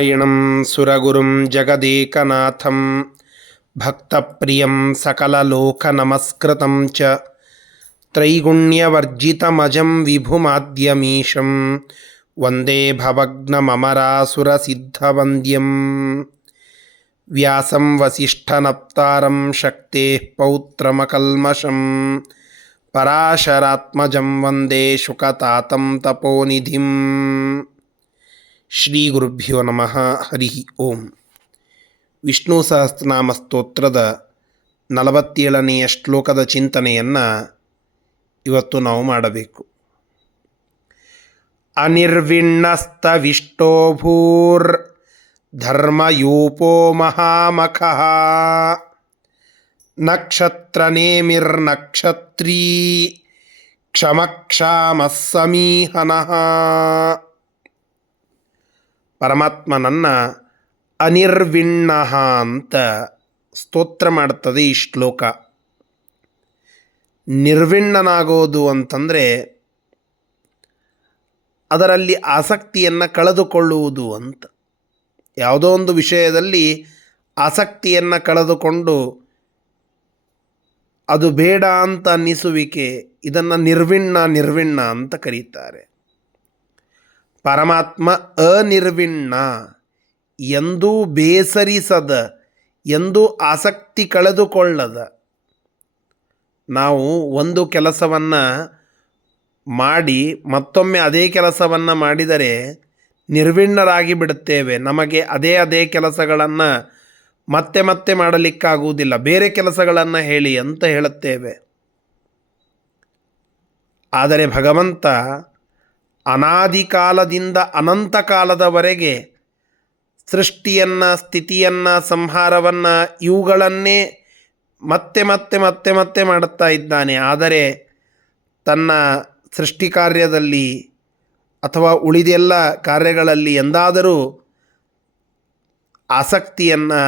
ನಾರಾಯಣಂ ಸುರಗುರುಂ ಜಗದೇಕನಾಥಂ ಭಕ್ತಪ್ರಿಯಂ ಸಕಲಲೋಕನಮಸ್ಕೃತಂ ಚ ತ್ರೈಗುಣ್ಯವರ್ಜಿತಮಜಂ ವಿಭುಮಾದ್ಯಮೀಶಂ ವಂದೇ ಭವಗ್ನಮರಾಸುರಸಿದ್ಧವಂದ್ಯಂ ವ್ಯಾಸಂ ವಸಿಷ್ಠನಪ್ತಾರಂ ಶಕ್ತೇಃ ಪೌತ್ರಮಕಲ್ಮಷಂ ಪರಾಶರಾತ್ಮಜಂ ವಂದೇ ಶುಕತಾತಂ ತಪೋನಿಧಿಂ. ಶ್ರೀ ಗುರುಭ್ಯೋ ನಮಃ. ಹರಿ ಓಂ. ವಿಷ್ಣು ಸಹಸ್ರನಾಮ ಸ್ತೋತ್ರದ 47ನೆಯ ಶ್ಲೋಕದ ಚಿಂತನೆಯನ್ನು ಇವತ್ತು ನಾವು ಮಾಡಬೇಕು. ಅನಿರ್ವಿಣ್ಣಸ್ತವಿಷ್ಟೋ ಭೂರ್ ಧರ್ಮಯೂಪೋ ಮಹಾಮಖಃ ನಕ್ಷತ್ರನೇಮಿರ್ನಕ್ಷತ್ರೀ ಕ್ಷಮಕ್ಷಾಮಃ ಸಮೀಹನಃ. ಪರಮಾತ್ಮನನ್ನು ಅನಿರ್ವಿಣ್ಣ ಅಂತ ಸ್ತೋತ್ರ ಮಾಡ್ತದೆ ಈ ಶ್ಲೋಕ. ನಿರ್ವಿಣ್ಣನಾಗೋದು ಅಂತಂದರೆ ಅದರಲ್ಲಿ ಆಸಕ್ತಿಯನ್ನು ಕಳೆದುಕೊಳ್ಳುವುದು ಅಂತ. ಯಾವುದೋ ಒಂದು ವಿಷಯದಲ್ಲಿ ಆಸಕ್ತಿಯನ್ನು ಕಳೆದುಕೊಂಡು ಅದು ಬೇಡ ಅಂತ ಅನ್ನಿಸುವಿಕೆ, ಇದನ್ನು ನಿರ್ವಿಣ್ಣ ಅಂತ ಕರೀತಾರೆ. ಪರಮಾತ್ಮ ಅನಿರ್ವಿಣ್ಣ, ಎಂದೂ ಬೇಸರಿಸದ, ಎಂದೂ ಆಸಕ್ತಿ ಕಳೆದುಕೊಳ್ಳದ. ನಾವು ಒಂದು ಕೆಲಸವನ್ನು ಮಾಡಿ ಮತ್ತೊಮ್ಮೆ ಅದೇ ಕೆಲಸವನ್ನು ಮಾಡಿದರೆ ನಿರ್ವಿಣ್ಣರಾಗಿ ಬಿಡುತ್ತೇವೆ. ನಮಗೆ ಅದೇ ಕೆಲಸಗಳನ್ನು ಮತ್ತೆ ಮತ್ತೆ ಮಾಡಲಿಕ್ಕಾಗುವುದಿಲ್ಲ, ಬೇರೆ ಕೆಲಸಗಳನ್ನು ಹೇಳಿ ಅಂತ ಹೇಳುತ್ತೇವೆ. ಆದರೆ ಭಗವಂತ ಅನಾದಿ ಕಾಲದಿಂದ ಅನಂತ ಕಾಲದವರೆಗೆ ಸೃಷ್ಟಿಯನ್ನು, ಸ್ಥಿತಿಯನ್ನು, ಸಂಹಾರವನ್ನು ಇವುಗಳನ್ನೇ ಮತ್ತೆ ಮತ್ತೆ ಮತ್ತೆ ಮತ್ತೆ ಮಾಡುತ್ತಾ ಇದ್ದಾನೆ. ಆದರೆ ತನ್ನ ಸೃಷ್ಟಿ ಕಾರ್ಯದಲ್ಲಿ ಅಥವಾ ಉಳಿದೆಲ್ಲ ಕಾರ್ಯಗಳಲ್ಲಿ ಎಂದಾದರೂ ಆಸಕ್ತಿಯನ್ನು,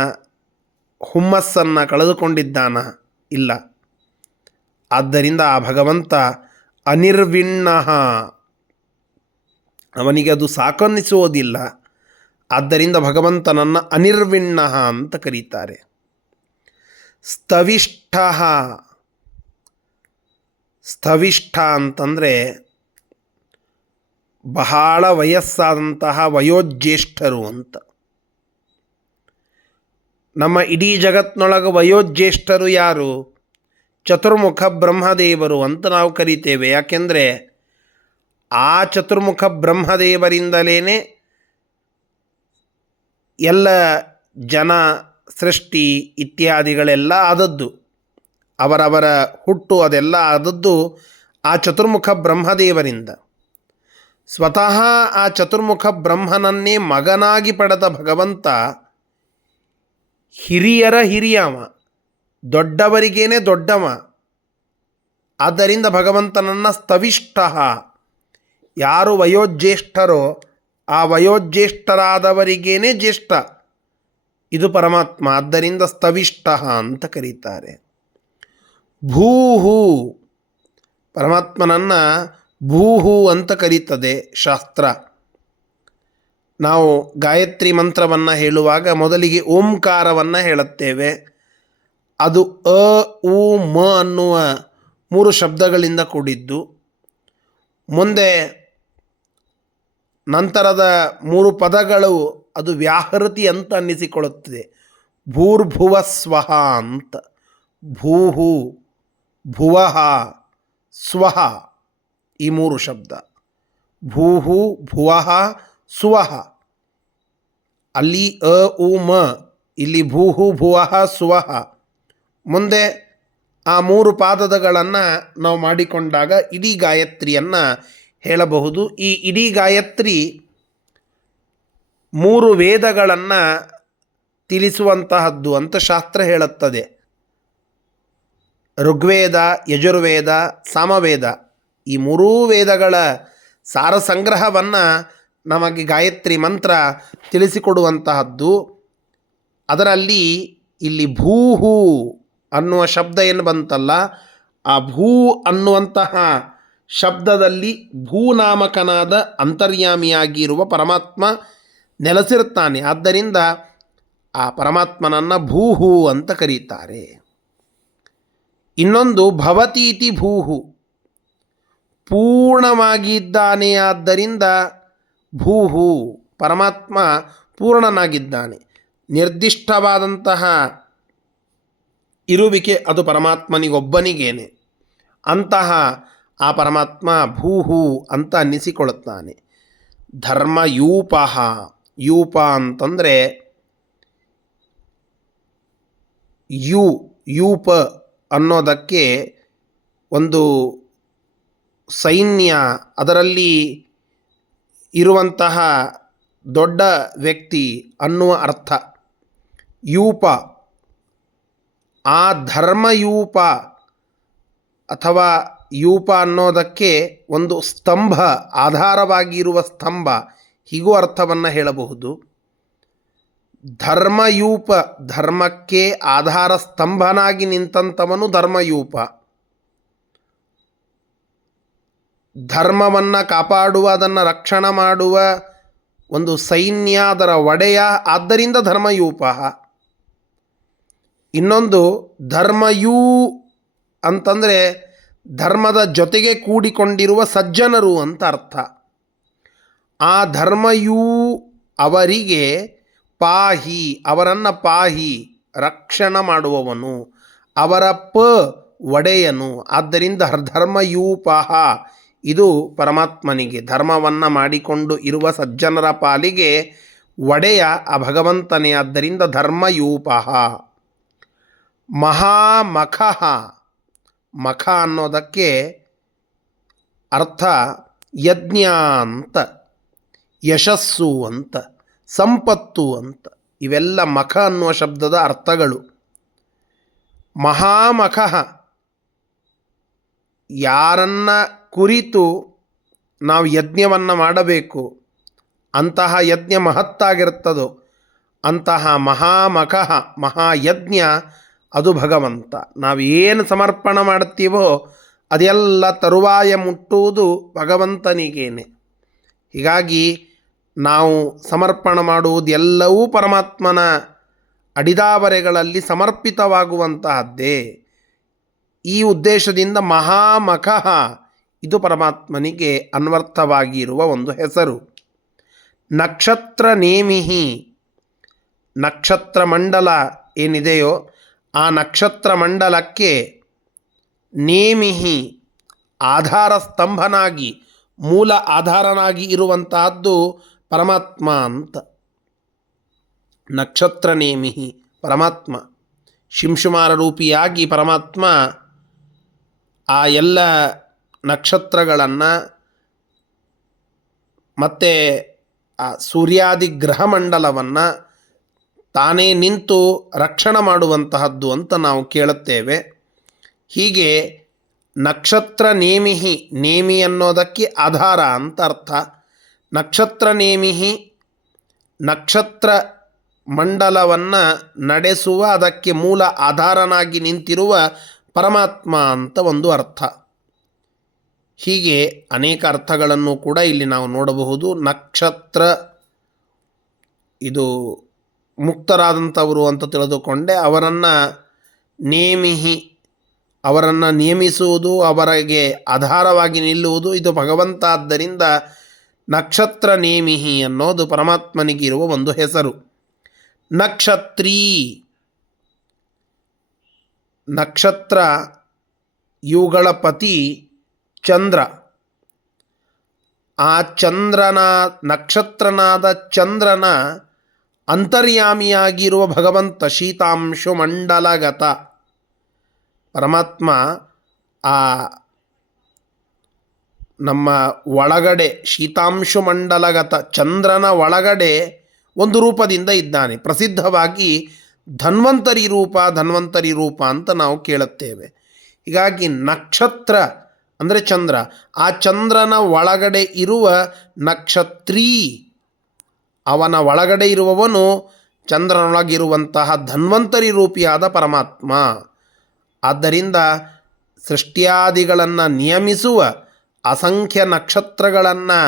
ಹುಮ್ಮಸ್ಸನ್ನು ಕಳೆದುಕೊಂಡಿದ್ದಾನ? ಇಲ್ಲ. ಆದ್ದರಿಂದ ಆ ಭಗವಂತ ಅನಿರ್ವಿಣ್ಣ, ಅವನಿಗೆ ಅದು ಸಾಕನ್ನಿಸುವುದಿಲ್ಲ. ಆದ್ದರಿಂದ ಭಗವಂತನನ್ನು ಅನಿರ್ವಿಣ್ಣ ಅಂತ ಕರೀತಾರೆ. ಸ್ಥವಿಷ್ಠ, ಸ್ಥವಿಷ್ಠ ಅಂತಂದರೆ ಬಹಳ ವಯಸ್ಸಾದಂತಹ ವಯೋಜ್ಯೇಷ್ಠರು ಅಂತ. ನಮ್ಮ ಇಡೀ ಜಗತ್ತಿನೊಳಗೆ ವಯೋಜ್ಯೇಷ್ಠರು ಯಾರು? ಚತುರ್ಮುಖ ಬ್ರಹ್ಮದೇವರು ಅಂತ ನಾವು ಕರಿತೇವೆ. ಯಾಕೆಂದರೆ ಆ ಚತುರ್ಮುಖ ಬ್ರಹ್ಮದೇವರಿಂದಲೇ ಎಲ್ಲ ಜನ, ಸೃಷ್ಟಿ ಇತ್ಯಾದಿಗಳೆಲ್ಲ ಆದದ್ದು. ಅವರವರ ಹುಟ್ಟು ಅದೆಲ್ಲ ಆದದ್ದು ಆ ಚತುರ್ಮುಖ ಬ್ರಹ್ಮದೇವರಿಂದ. ಸ್ವತಃ ಆ ಚತುರ್ಮುಖ ಬ್ರಹ್ಮನನ್ನೇ ಮಗನಾಗಿ ಪಡೆದ ಭಗವಂತ ಹಿರಿಯರ ಹಿರಿಯವ, ದೊಡ್ಡವರಿಗೇನೆ ದೊಡ್ಡವ. ಆದ್ದರಿಂದ ಭಗವಂತನನ್ನು ಸ್ಥವಿಷ್ಠ, ಯಾರು ವಯೋಜ್ಯೇಷ್ಠರೋ ಆ ವಯೋಜ್ಯೇಷ್ಠರಾದವರಿಗೇನೆ ಜ್ಯೇಷ್ಠ, ಇದು ಪರಮಾತ್ಮ. ಆದ್ದರಿಂದ ಸ್ಥವಿಷ್ಠ ಅಂತ ಕರೀತಾರೆ. ಭೂಹು, ಪರಮಾತ್ಮನನ್ನು ಭೂಹು ಅಂತ ಕರೀತದೆ ಶಾಸ್ತ್ರ. ನಾವು ಗಾಯತ್ರಿ ಮಂತ್ರವನ್ನು ಹೇಳುವಾಗ ಮೊದಲಿಗೆ ಓಂಕಾರವನ್ನು ಹೇಳುತ್ತೇವೆ. ಅದು ಅ, ಉ, ಮ ಅನ್ನುವ 3 ಶಬ್ದಗಳಿಂದ ಕೂಡಿದ್ದು. ಮುಂದೆ ನಂತರದ 3 ಪದಗಳು ಅದು ವ್ಯಾಹೃತಿ ಅಂತ ಅನ್ನಿಸಿಕೊಳ್ಳುತ್ತದೆ. ಭೂರ್ಭುವ ಸ್ವಹ ಅಂತ. ಭೂಹು, ಭುವಃ, ಸ್ವಹ, ಈ 3 ಶಬ್ದ. ಭೂಹು, ಭುವಃ, ಸ್ವಹ. ಅಲ್ಲಿ ಅ, ಉ, ಮ, ಇಲ್ಲಿ ಭೂಹು, ಭುವಃ, ಸ್ವಹ. ಮುಂದೆ ಆ 3 ಪಾದಗಳನ್ನು ನಾವು ಮಾಡಿಕೊಂಡಾಗ ಇಡೀ ಗಾಯತ್ರಿಯನ್ನು ಹೇಳಬಹುದು. ಈ ಇಡೀ ಗಾಯತ್ರಿ 3 ವೇದಗಳನ್ನು ತಿಳಿಸುವಂತಹದ್ದು ಅಂತ ಶಾಸ್ತ್ರ ಹೇಳುತ್ತದೆ. ಋಗ್ವೇದ, ಯಜುರ್ವೇದ, ಸಾಮವೇದ, ಈ 3 ವೇದಗಳ ಸಾರ ಸಂಗ್ರಹವನ್ನು ನಮಗೆ ಗಾಯತ್ರಿ ಮಂತ್ರ ತಿಳಿಸಿಕೊಡುವಂತಹದ್ದು. ಅದರಲ್ಲಿ ಇಲ್ಲಿ ಭೂಹು ಅನ್ನುವ ಶಬ್ದ ಏನು ಬಂತಲ್ಲ, ಆ ಭೂ ಅನ್ನುವಂತಹ ಶಬ್ದದಲ್ಲಿ ಭೂನಾಮಕನಾದ ಅಂತರ್ಯಾಮಿಯಾಗಿರುವ ಪರಮಾತ್ಮ ನೆಲೆಸಿರ್ತಾನೆ. ಆದ್ದರಿಂದ ಆ ಪರಮಾತ್ಮನನ್ನು ಭೂಹು ಅಂತ ಕರೀತಾರೆ. ಇನ್ನೊಂದು ಭವತೀತಿ ಭೂಹು, ಪೂರ್ಣವಾಗಿದ್ದಾನೆ. ಆದ್ದರಿಂದ ಭೂಹು, ಪರಮಾತ್ಮ ಪೂರ್ಣನಾಗಿದ್ದಾನೆ. ನಿರ್ದಿಷ್ಟವಾದಂತಹ ಇರುವಿಕೆ ಅದು ಪರಮಾತ್ಮನಿಗೊಬ್ಬನಿಗೇನೆ. ಅಂತಹ ಆ ಪರಮಾತ್ಮ ಭೂಹು ಅಂತ ಅನ್ನಿಸಿಕೊಳ್ಳುತ್ತಾನೆ. ಧರ್ಮಯೂಪ, ಯೂಪ ಅಂತಂದರೆ ಯೂಪ ಅನ್ನೋದಕ್ಕೆ ಒಂದು ಸೈನ್ಯ, ಅದರಲ್ಲಿ ಇರುವಂತಹ ದೊಡ್ಡ ವ್ಯಕ್ತಿ ಅನ್ನುವ ಅರ್ಥ ಯೂಪ. ಆ ಧರ್ಮಯೂಪ ಅಥವಾ ಯೂಪ ಅನ್ನೋದಕ್ಕೆ ಒಂದು ಸ್ತಂಭ, ಆಧಾರವಾಗಿರುವ ಸ್ತಂಭ, ಹೀಗೂ ಅರ್ಥವನ್ನು ಹೇಳಬಹುದು. ಧರ್ಮಯೂಪ, ಧರ್ಮಕ್ಕೆ ಆಧಾರ ಸ್ತಂಭನಾಗಿ ನಿಂತಂಥವನು ಧರ್ಮಯೂಪ. ಧರ್ಮವನ್ನು ಕಾಪಾಡುವ, ಅದನ್ನು ರಕ್ಷಣೆ ಮಾಡುವ ಒಂದು ಸೈನ್ಯ, ಅದರ ಒಡೆಯ, ಆದ್ದರಿಂದ ಧರ್ಮಯೂಪ. ಇನ್ನೊಂದು ಧರ್ಮಯೂ ಅಂತಂದರೆ ಧರ್ಮದ ಜೊತೆಗೆ ಕೂಡಿಕೊಂಡಿರುವ ಸಜ್ಜನರು ಅಂತ ಅರ್ಥ. ಆ ಧರ್ಮಯೂ ಅವರಿಗೆ ಪಾಹಿ, ಅವರನ್ನು ಪಾಹಿ, ರಕ್ಷಣೆ ಮಾಡುವವನು, ಅವರ ಒಡೆಯನು. ಆದ್ದರಿಂದ ಧರ್ಮಯೂಪಃ, ಇದು ಪರಮಾತ್ಮನಿಗೆ, ಧರ್ಮವನ್ನು ಮಾಡಿಕೊಂಡು ಇರುವ ಸಜ್ಜನರ ಪಾಲಿಗೆ ಒಡೆಯ ಆ ಭಗವಂತನೇ. ಆದ್ದರಿಂದ ಧರ್ಮಯೂಪಃ. ಮಹಾಮಖಃ, ಮಖ ಅನ್ನೋದಕ್ಕೆ ಅರ್ಥ ಯಜ್ಞ ಅಂತ, ಯಶಸ್ಸು ಅಂತ, ಸಂಪತ್ತು ಅಂತ. ಇವೆಲ್ಲ ಮಖ ಅನ್ನುವ ಶಬ್ದದ ಅರ್ಥಗಳು. ಮಹಾಮಖಃ, ಯಾರನ್ನ ಕುರಿತು ನಾವು ಯಜ್ಞವನ್ನು ಮಾಡಬೇಕು, ಅಂತಹ ಯಜ್ಞ ಮಹತ್ತಾಗಿರ್ತದೋ ಅಂತಹ ಮಹಾಮಖಃ, ಮಹಾಯಜ್ಞ ಅದು ಭಗವಂತ. ನಾವು ಏನು ಸಮರ್ಪಣೆ ಮಾಡ್ತೀವೋ ಅದೆಲ್ಲ ತರುವಾಯ ಮುಟ್ಟುವುದು ಭಗವಂತನಿಗೇನೆ. ಹೀಗಾಗಿ ನಾವು ಸಮರ್ಪಣೆ ಮಾಡುವುದೆಲ್ಲವೂ ಪರಮಾತ್ಮನ ಅಡಿದಾವರೆಗಳಲ್ಲಿ ಸಮರ್ಪಿತವಾಗುವಂತಹದ್ದೇ. ಈ ಉದ್ದೇಶದಿಂದ ಮಹಾಮಖಃ ಇದು ಪರಮಾತ್ಮನಿಗೆ ಅನ್ವರ್ಥವಾಗಿರುವ ಒಂದು ಹೆಸರು. ನಕ್ಷತ್ರ ನೇಮಿಹಿ, ನಕ್ಷತ್ರ ಮಂಡಲ ಏನಿದೆಯೋ ಆ ನಕ್ಷತ್ರ ಮಂಡಲಕ್ಕೆ ನೇಮಿಹಿ, ಆಧಾರ ಸ್ತಂಭನಾಗಿ, ಮೂಲ ಆಧಾರನಾಗಿ ಇರುವಂತಹದ್ದು ಪರಮಾತ್ಮ ಅಂತ. ನಕ್ಷತ್ರ ನೇಮಿಹಿ ಪರಮಾತ್ಮ, ಶಿಂಶುಮಾರ ರೂಪಿಯಾಗಿ ಪರಮಾತ್ಮ ಆ ಎಲ್ಲ ನಕ್ಷತ್ರಗಳನ್ನು ಮತ್ತು ಆ ಸೂರ್ಯಾದಿ ಗ್ರಹಮಂಡಲವನ್ನು ತಾನೇ ನಿಂತು ರಕ್ಷಣೆ ಮಾಡುವಂತಹದ್ದು ಅಂತ ನಾವು ಕೇಳುತ್ತೇವೆ. ಹೀಗೆ ನಕ್ಷತ್ರ ನೇಮಿಹಿ, ನೇಮಿ ಅನ್ನೋದಕ್ಕೆ ಆಧಾರ ಅಂತ ಅರ್ಥ. ನಕ್ಷತ್ರ ನೇಮಿಹಿ, ನಕ್ಷತ್ರ ಮಂಡಲವನ್ನು ನಡೆಸುವ, ಅದಕ್ಕೆ ಮೂಲ ಆಧಾರನಾಗಿ ನಿಂತಿರುವ ಪರಮಾತ್ಮ ಅಂತ ಒಂದು ಅರ್ಥ. ಹೀಗೆ ಅನೇಕ ಅರ್ಥಗಳನ್ನು ಕೂಡ ಇಲ್ಲಿ ನಾವು ನೋಡಬಹುದು. ನಕ್ಷತ್ರ ಇದು ಮುಕ್ತರಾದಂಥವರು ಅಂತ ತಿಳಿದುಕೊಂಡೆ, ಅವರನ್ನು ನೇಮಿಹಿ, ಅವರನ್ನು ನೇಮಿಸುವುದು, ಅವರಿಗೆ ಆಧಾರವಾಗಿ ನಿಲ್ಲುವುದು ಇದು ಭಗವಂತ. ಆದ್ದರಿಂದ ನಕ್ಷತ್ರ ನೇಮಿಹಿ ಅನ್ನೋದು ಪರಮಾತ್ಮನಿಗಿರುವ ಒಂದು ಹೆಸರು. ನಕ್ಷತ್ರೀ, ನಕ್ಷತ್ರ ಇವುಗಳ ಪತಿ ಚಂದ್ರ. ಆ ಚಂದ್ರನ, ನಕ್ಷತ್ರನಾದ ಚಂದ್ರನ ಅಂತರ್ಯಾಮಿಯಾಗಿರುವ ಭಗವಂತ ಶೀತಾಂಶು ಮಂಡಲಗತ ಪರಮಾತ್ಮ. ಆ ನಮ್ಮ ಒಳಗಡೆ ಶೀತಾಂಶು ಮಂಡಲಗತ ಚಂದ್ರನ ಒಳಗಡೆ ಒಂದು ರೂಪದಿಂದ ಇದ್ದಾನೆ. ಪ್ರಸಿದ್ಧವಾಗಿ ಧನ್ವಂತರಿ ರೂಪ, ಧನ್ವಂತರಿ ರೂಪ ಅಂತ ನಾವು ಕೇಳುತ್ತೇವೆ. ಹೀಗಾಗಿ ನಕ್ಷತ್ರ ಅಂದರೆ ಚಂದ್ರ, ಆ ಚಂದ್ರನ ಒಳಗಡೆ ಇರುವ ನಕ್ಷತ್ರೀ, ಅವನ ಒಳಗಡೆ ಇರುವವನು ಚಂದ್ರನೊಳಗಿರುವಂತಹ ಧನ್ವಂತರಿ ರೂಪಿಯಾದ ಪರಮಾತ್ಮ. ಆದ್ದರಿಂದ ಸೃಷ್ಟ್ಯಾದಿಗಳನ್ನು ನಿಯಮಿಸುವ ಅಸಂಖ್ಯ ನಕ್ಷತ್ರಗಳನ್ನು,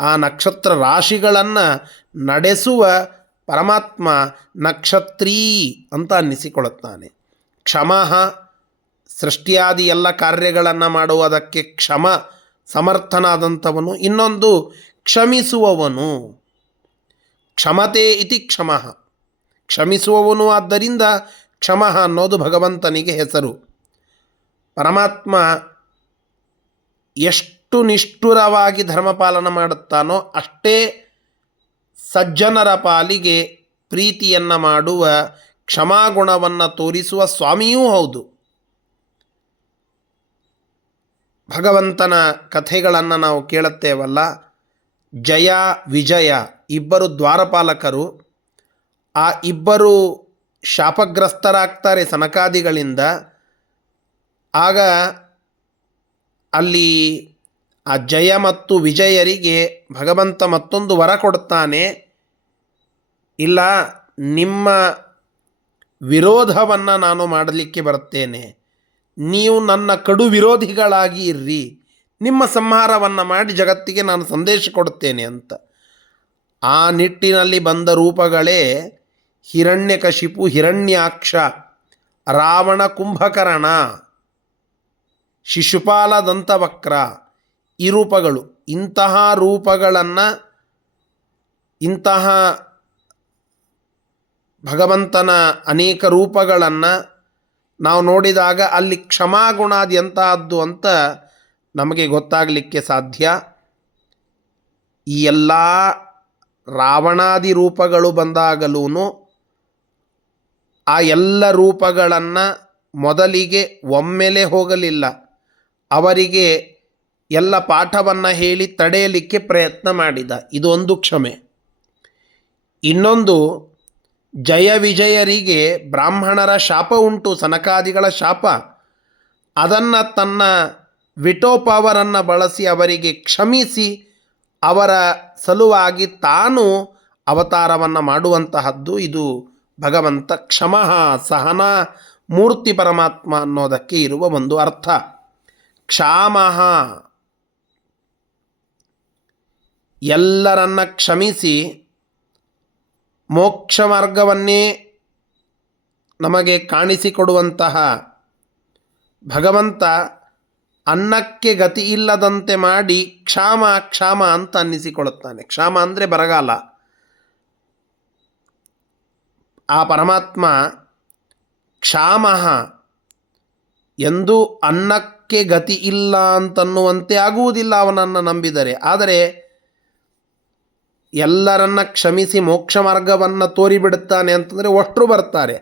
ಆ ನಕ್ಷತ್ರ ರಾಶಿಗಳನ್ನು ನಡೆಸುವ ಪರಮಾತ್ಮ ನಕ್ಷತ್ರೀ ಅಂತ ಅನ್ನಿಸಿಕೊಳ್ಳುತ್ತಾನೆ. ಕ್ಷಮಃ ಸೃಷ್ಟಿಯಾದಿ ಎಲ್ಲ ಕಾರ್ಯಗಳನ್ನು ಮಾಡುವುದಕ್ಕೆ ಕ್ಷಮ ಸಮರ್ಥನಾದಂಥವನು. ಇನ್ನೊಂದು ಕ್ಷಮಿಸುವವನು, ಕ್ಷಮತೆ ಇತಿ ಕ್ಷಮಃ, ಕ್ಷಮಿಸುವವನು. ಆದ್ದರಿಂದ ಕ್ಷಮಃ ಅನ್ನೋದು ಭಗವಂತನಿಗೆ ಹೆಸರು. ಪರಮಾತ್ಮ ಎಷ್ಟು ನಿಷ್ಠುರವಾಗಿ ಧರ್ಮಪಾಲನ ಮಾಡುತ್ತಾನೋ ಅಷ್ಟೇ ಸಜ್ಜನರ ಪಾಲಿಗೆ ಪ್ರೀತಿಯನ್ನು ಮಾಡುವ ಕ್ಷಮಾಗುಣವನ್ನು ತೋರಿಸುವ ಸ್ವಾಮಿಯೂ ಹೌದು. ಭಗವಂತನ ಕಥೆಗಳನ್ನು ನಾವು ಕೇಳುತ್ತೇವಲ್ಲ, ಜಯ ವಿಜಯ ಇಬ್ಬರು ದ್ವಾರಪಾಲಕರು. ಆ ಇಬ್ಬರು ಶಾಪಗ್ರಸ್ತರಾಗ್ತಾರೆ ಸನಕಾದಿಗಳಿಂದ. ಆಗ ಅಲ್ಲಿ ಆ ಜಯ ಮತ್ತು ವಿಜಯರಿಗೆ ಭಗವಂತ ಮತ್ತೊಂದು ವರ ಕೊಡ್ತಾನೆ. ಇಲ್ಲ, ನಿಮ್ಮ ವಿರೋಧವನ್ನು ನಾನು ಮಾಡಲಿಕ್ಕೆ ಬರುತ್ತೇನೆ, ನೀವು ನನ್ನ ಕಡು ವಿರೋಧಿಗಳಾಗಿ ಇರ್ರಿ, ನಿಮ್ಮ ಸಂಹಾರವನ್ನು ಮಾಡಿ ಜಗತ್ತಿಗೆ ನಾನು ಸಂದೇಶ ಕೊಡುತ್ತೇನೆ ಅಂತ. ಆ ನಿಟ್ಟಿನಲ್ಲಿ ಬಂದ ರೂಪಗಳೇ ಹಿರಣ್ಯಕಶಿಪು, ಹಿರಣ್ಯಾಕ್ಷ, ರಾವಣ ಕುಂಭಕರ್ಣ, ಶಿಶುಪಾಲ ದಂತವಕ್ರ ಈ ರೂಪಗಳು. ಇಂತಹ ರೂಪಗಳನ್ನು, ಇಂತಹ ಭಗವಂತನ ಅನೇಕ ರೂಪಗಳನ್ನು ನಾವು ನೋಡಿದಾಗ ಅಲ್ಲಿ ಕ್ಷಮಾಗುಣಾದಿ ಎಂತಹದ್ದು ಅಂತ ನಮಗೆ ಗೊತ್ತಾಗಲಿಕ್ಕೆ ಸಾಧ್ಯ. ಈ ಎಲ್ಲ ರಾವಣಾದಿ ರೂಪಗಳು ಬಂದಾಗಲೂ ಆ ಎಲ್ಲ ರೂಪಗಳನ್ನು ಮೊದಲಿಗೆ ಒಮ್ಮೆಲೆ ಹೋಗಲಿಲ್ಲ, ಅವರಿಗೆ ಎಲ್ಲ ಪಾಠವನ್ನು ಹೇಳಿ ತಡೆಯಲಿಕ್ಕೆ ಪ್ರಯತ್ನ ಮಾಡಿದ. ಇದೊಂದು ಕ್ಷಮೆ. ಇನ್ನೊಂದು, ಜಯ ವಿಜಯರಿಗೆ ಬ್ರಾಹ್ಮಣರ ಶಾಪ ಉಂಟು, ಸನಕಾದಿಗಳ ಶಾಪ. ಅದನ್ನು ತನ್ನ ವಿಟೋ ಪವರನ್ನು ಬಳಸಿ ಅವರಿಗೆ ಕ್ಷಮಿಸಿ ಅವರ ಸಲುವಾಗಿ ತಾನು ಅವತಾರವನ್ನು ಮಾಡುವಂತಹದ್ದು ಇದು ಭಗವಂತ. ಕ್ಷಮಃ ಸಹನ ಮೂರ್ತಿ ಪರಮಾತ್ಮ ಅನ್ನೋದಕ್ಕೆ ಇರುವ ಒಂದು ಅರ್ಥ. ಕ್ಷಾಮಃ ಎಲ್ಲರನ್ನ ಕ್ಷಮಿಸಿ ಮೋಕ್ಷ ಮಾರ್ಗವನ್ನೇ ನಮಗೆ ಕಾಣಿಸಿಕೊಡುವಂತಹ ಭಗವಂತ ಅನ್ನಕ್ಕೆ ಗತಿ ಇಲ್ಲದಂತೆ ಮಾಡಿ ಕ್ಷಾಮ ಕ್ಷಾಮ ಅಂತ ಅನ್ನಿಸಿಕೊಳ್ಳುತ್ತಾನೆ. ಕ್ಷಾಮ ಅಂದರೆ ಬರಗಾಲ. ಆ ಪರಮಾತ್ಮ ಕ್ಷಾಮಃ ಎಂದು ಅನ್ನಕ್ಕೆ ಗತಿ ಇಲ್ಲ ಅಂತನ್ನುವಂತೆ ಆಗುವುದಿಲ್ಲ ಅವನನ್ನು ನಂಬಿದರೆ. ಆದರೆ ಎಲ್ಲರನ್ನ ಕ್ಷಮಿಸಿ ಮೋಕ್ಷ ಮಾರ್ಗವನ್ನು ತೋರಿಬಿಡುತ್ತಾನೆ ಅಂತಂದರೆ ಒಷ್ಟರು ಬರ್ತಾರೆ.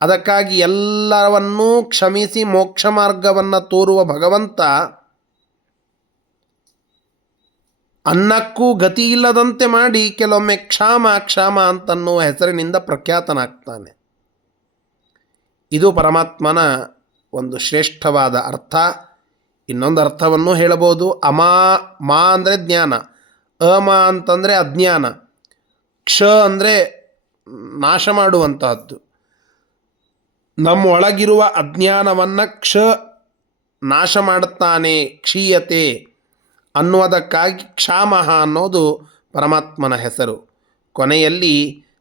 ಅದಕ್ಕಾಗಿ ಎಲ್ಲವನ್ನೂ ಕ್ಷಮಿಸಿ ಮೋಕ್ಷ ಮಾರ್ಗವನ್ನು ತೋರುವ ಭಗವಂತ ಅನ್ನಕ್ಕೂ ಗತಿ ಇಲ್ಲದಂತೆ ಮಾಡಿ ಕೆಲವೊಮ್ಮೆ ಕ್ಷಾಮ ಕ್ಷಾಮ ಅಂತನ್ನುವ ಹೆಸರಿನಿಂದ ಪ್ರಖ್ಯಾತನಾಗ್ತಾನೆ. ಇದು ಪರಮಾತ್ಮನ ಒಂದು ಶ್ರೇಷ್ಠವಾದ ಅರ್ಥ. ಇನ್ನೊಂದು ಅರ್ಥವನ್ನು ಹೇಳಬಹುದು. ಮಾ ಅಂದರೆ ಜ್ಞಾನ, ಅಮ ಅಂತಂದರೆ ಅಜ್ಞಾನ, ಕ್ಷ ಅಂದರೆ ನಾಶ ಮಾಡುವಂತಹದ್ದು. ನಮ್ಮ ಒಳಗಿರುವ ಅಜ್ಞಾನವನ್ನು ನಾಶ ಮಾಡುತ್ತಾನೆ, ಕ್ಷೀಯತೆ ಅನ್ನುವುದಕ್ಕಾಗಿ ಕ್ಷಾಮಃ ಅನ್ನೋದು ಪರಮಾತ್ಮನ ಹೆಸರು. ಕೊನೆಯಲ್ಲಿ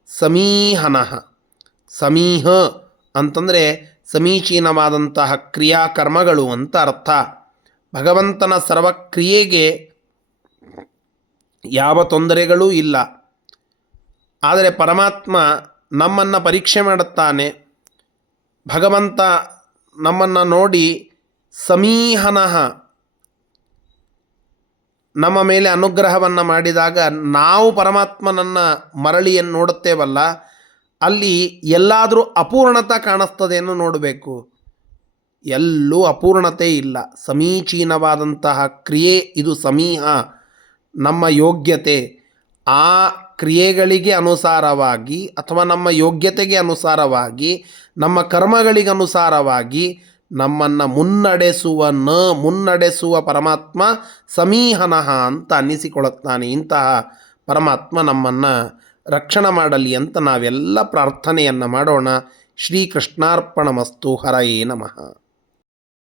ಸಮೀಹನಃ, ಸಮೀಹ ಅಂತಂದರೆ ಸಮೀಚೀನವಾದಂತಹ ಕ್ರಿಯಾಕರ್ಮಗಳು ಅಂತ ಅರ್ಥ. ಭಗವಂತನ ಸರ್ವಕ್ರಿಯೆಗೆ ಯಾವ ತೊಂದರೆಗಳೂ ಇಲ್ಲ. ಆದರೆ ಪರಮಾತ್ಮ ನಮ್ಮನ್ನು ಪರೀಕ್ಷೆ ಮಾಡುತ್ತಾನೆ. ಭಗವಂತ ನಮ್ಮನ್ನು ನೋಡಿ ಸಮೀಹನಃ ನಮ್ಮ ಮೇಲೆ ಅನುಗ್ರಹವನ್ನು ಮಾಡಿದಾಗ ನಾವು ಪರಮಾತ್ಮನನ್ನು ಮರಳಿಯನ್ನು ನೋಡುತ್ತೇವಲ್ಲ, ಅಲ್ಲಿ ಎಲ್ಲಾದರೂ ಅಪೂರ್ಣತೆ ಕಾಣಿಸ್ತದೇನೋ ನೋಡಬೇಕು. ಎಲ್ಲೂ ಅಪೂರ್ಣತೆ ಇಲ್ಲ. ಸಮೀಚೀನವಾದಂತಹ ಕ್ರಿಯೆ ಇದು ಸಮೀಹ. ನಮ್ಮ ಯೋಗ್ಯತೆ, ಆ ಕ್ರಿಯೆಗಳಿಗೆ ಅನುಸಾರವಾಗಿ ಅಥವಾ ನಮ್ಮ ಯೋಗ್ಯತೆಗೆ ಅನುಸಾರವಾಗಿ, ನಮ್ಮ ಕರ್ಮಗಳಿಗೆ ಅನುಸಾರವಾಗಿ ನಮ್ಮನ್ನು ಮುನ್ನಡೆಸುವ ಪರಮಾತ್ಮ ಸಮೀಹನಃ ಅಂತ ಅನ್ನಿಸಿಕೊಳ್ಳುತ್ತಾನೆ. ಇಂತಹ ಪರಮಾತ್ಮ ನಮ್ಮನ್ನು ರಕ್ಷಣೆ ಮಾಡಲಿ ಅಂತ ನಾವೆಲ್ಲ ಪ್ರಾರ್ಥನೆಯನ್ನು ಮಾಡೋಣ. ಶ್ರೀಕೃಷ್ಣಾರ್ಪಣಮಸ್ತು. ಹರಯೇ ನಮಃ.